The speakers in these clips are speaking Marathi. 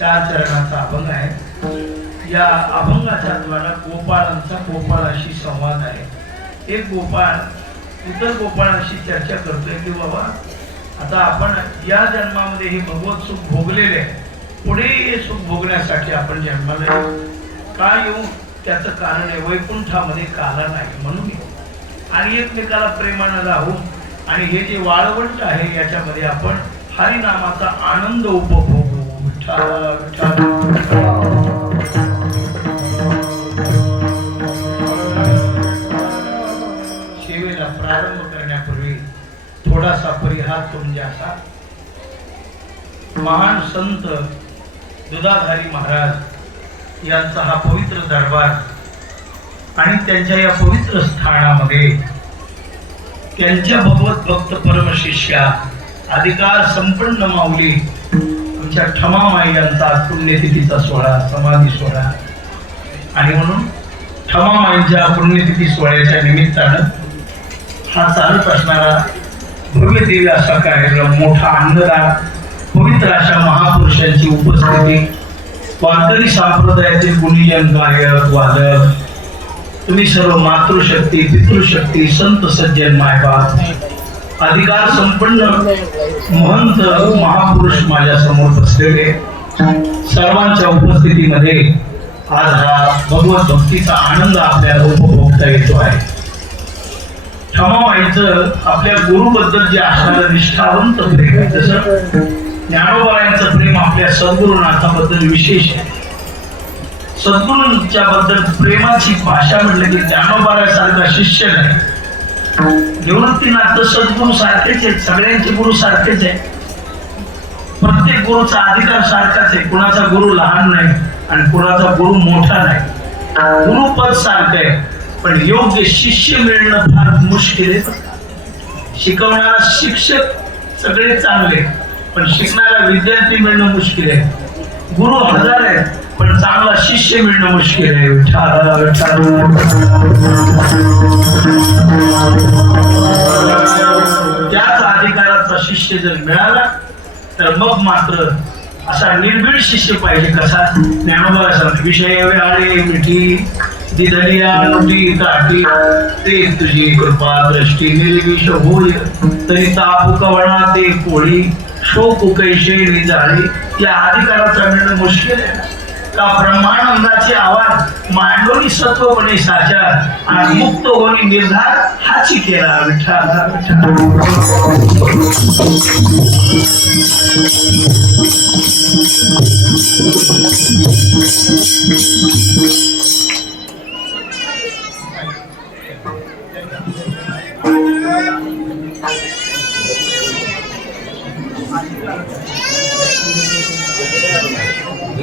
त्या चरणाचा अभंग आहे. या अभंगाच्या द्वारा गोपाळांचा गोपाळाशी संवाद आहे. एक गोपाळ इतर गोपाळाशी चर्चा करतोय की बाबा आता आपण या जन्मामध्ये हे भगवत सुख भोगलेले आहे. पुढे हे सुख भोगण्यासाठी आपण जन्माला येऊ. का येऊ? त्याचं कारण आहे वैकुंठामध्ये काला नाही म्हणून येऊ. आणि एकमेकाला प्रेमानं राहू. आणि हे जे वाळवंट आहे याच्यामध्ये आपण हरिनामाचा आनंद उपभोग. सेवेला प्रारंभ करण्यापूर्वी थोडासा परिहार तुमच्यासा महान संत दुधाधारी महाराज यांचा हा पवित्र दरबार आणि त्यांच्या या पवित्र स्थानामध्ये त्यांच्या भगवत भक्त परमशिष्या अधिकार संपन्न माऊली आमच्या ठमामाई यांचा पुण्यतिथीचा सोहळा समाधी सोहळा. आणि म्हणून ठमामाईंच्या पुण्यतिथी सोहळ्याच्या निमित्तानं हा चालत असणारा भव्य दिव्य असा कार्यक्रम मोठा अन्नदान पवित्र अशा महापुरुषांची उपस्थिती वारकरी संप्रदायातील गुणीजन गायक वादक तुम्ही सर्व मातृशक्ती पितृशक्ती संत सज्जन मायबाप अधिकार संपन्न महंत महापुरुष माझ्यासमोर बसलेले. सर्वांच्या उपस्थितीमध्ये आज हा भगवत भक्तीचा आनंद आपल्याला उपभोगता येतो आहे. ठमामाईचं आपल्या गुरुबद्दल जे असणारं निष्ठावंत प्रेम आहे जसं ज्ञानोबायांचं प्रेम आपल्या सद्गुरुनाथाबद्दल विशेष आहे. सद्गुरूंच्या बद्दल प्रेमाची भाषा म्हटलं की ज्ञानोबायासारखा शिष्य नाही. निवृत्तीनाथ सद्गुरु सारखेच आहेत सगळ्यांचे गुरु सारखेच आहे प्रत्येक गुरुचा अधिकार सारखाच आहे. कुणाचा गुरु लहान नाही आणि कुणाचा गुरु मोठा नाही. गुरुपद सारखं आहे पण योग्य शिष्य मिळणं फार मुश्किल आहे. शिकवणारा शिक्षक सगळे चांगले पण शिकणारा विद्यार्थी मिळणं मुश्किल आहे. गुरु हजार आहेत पण चांगला शिष्य मिळणं मुश्किल आहे. विठ्ठल, त्याच अधिकाराचा शिष्य जर मिळाला तर मग मात्र असा निर्भीड शिष्य पाहिजे कसा? ज्ञानोबा विषय वेळाळे मिठी दिदलिया नुटी काठी ते तुझी कृपा दृष्टी निर्विष होय तरी तापू कवळा ते कोळी शोक कैशे जाळे या अधिकाराचा मिळणं मुश्किल आहे. का ब्रह्मानंदाचे आवाज मांडोनी सत्वपणे साचार आणि मुक्त होणी निर्धार हाची केला विठ्ठल.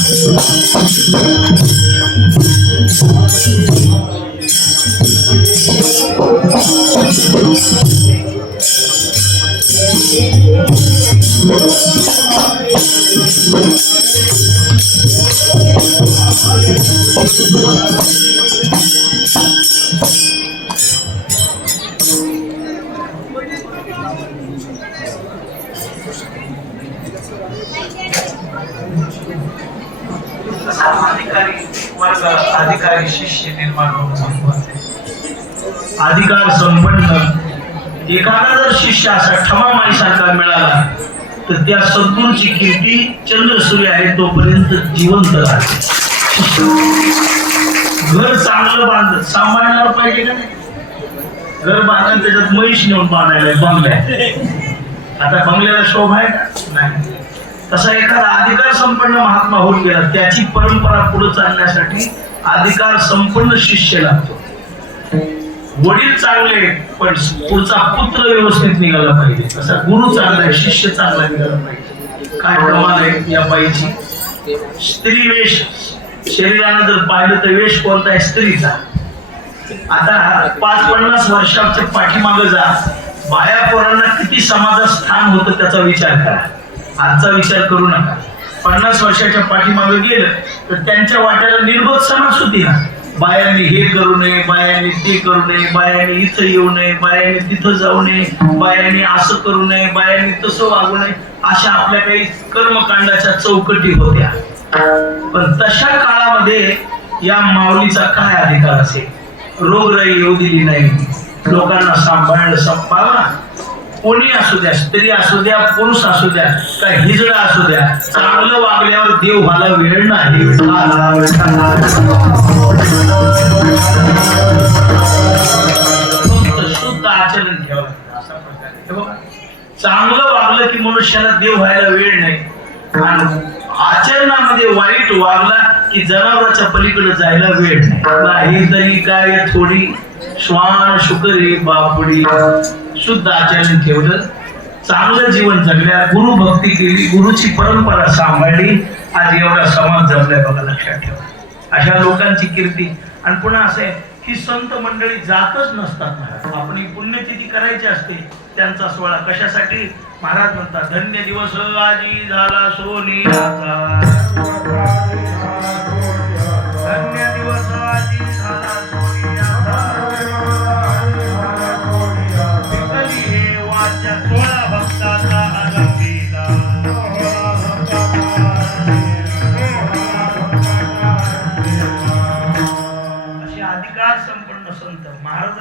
विठ्ठल अधिकारी अधिकारी शिष्य निर्माण होणं महत्वाचं अधिकार संपन्न. एखादा जर शिष्य असा ठमामाई सारखा मिळाला तर त्या सद्गुरूची कीर्ती चंद्र सूर्य आहे तोपर्यंत जिवंत राहते घर चांगलं बांध सांभाळणार पाहिजे का नाही? घर बांधून त्याच्यात म्हैस नेऊन बांधायला बंगल्या आता बंगल्याला शोभा आहे का? नाही. तसा एखादा अधिकार संपन्न महात्मा होऊन गेला त्याची परंपरा पुढे चालण्यासाठी अधिकार संपन्न शिष्य लागतो. वडील चांगले पण पुढचा पुत्र व्यवस्थित निघाला पाहिजे. असा गुरु चांगला आहे शिष्य चांगला निघाला पाहिजे. काय प्रमाण आहे या बाईची? स्त्री वेश. शरीरानं जर पाहिलं तर वेश कोणता आहे? स्त्रीचा. आता पाच पन्नास वर्षाच्या पाठीमागे जा. बाया पोरांना किती समाजात स्थान होतं त्याचा विचार करा. आजचा विचार करू नका. पन्नास वर्षाच्या पाठीमागे गेलं तर त्यांच्या वाट्याला निर्बोध समाज होती ना बायांनी हे करू नये बायांनी ते करू नये बायांनी इथं येऊ नये बायांनी तिथं जाऊ नये बायांनी असं करू नये बायांनी तसं वागू नये अशा आपल्या काही कर्मकांडाच्या चौकटी होत्या. पण तशा काळामध्ये या माऊलीचा काय अधिकार असेल? रोगराई येऊ दिली नाही. लोकांना सांभाळणं संपावा. कोणी असू द्या स्त्री असू द्या पुरुष असू द्या का हिजडा असू द्या चांगलं वागल्यावर देव व्हायला वेळ नाही. शुद्ध आचरण ठेवा. असा प्रकार चांगलं वागलं की मनुष्याला देव व्हायला वेळ नाही. आचरणामध्ये वाईट वागला की जनावराच्या पलीकडे जायला वेळ नाही. तरी काय थोडी श्वान शुकरी बापडी. शुद्ध आचरण ठेवलं चांगलं जीवन जगल्या गुरु भक्ती केली गुरुची परंपरा सांभाळली आज एवढा समाज जमलाय बघा लक्षात ठेवा. अशा लोकांची कीर्ती. आणि पुन्हा असं आहे की संत मंडळी जातच नसतात महाराज आपण पुण्यतिथी करायची असते त्यांचा सोहळा कशासाठी? महाराज म्हणतात धन्य दिवस आजी झाला सोनियाचा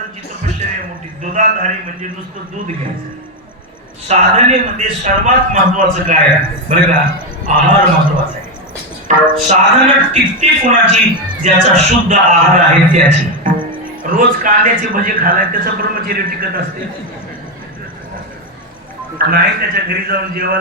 महाराजांची तपश्चर्या मोठी दुधाधारी म्हणजे नुसतं दूध घ्यायचं. साधनेमध्ये सर्वात महत्वाचं काय आहे? बरं का? आहार महत्त्वाचा आहे. साधना टिकते कोणाची? ज्याचा शुद्ध आहार आहे त्याची. रोज कांद्याचे भजे खालाय त्याचं ब्रह्मचर्य टिकत असते. नाही त्याच्या घरी जाऊन जेवायला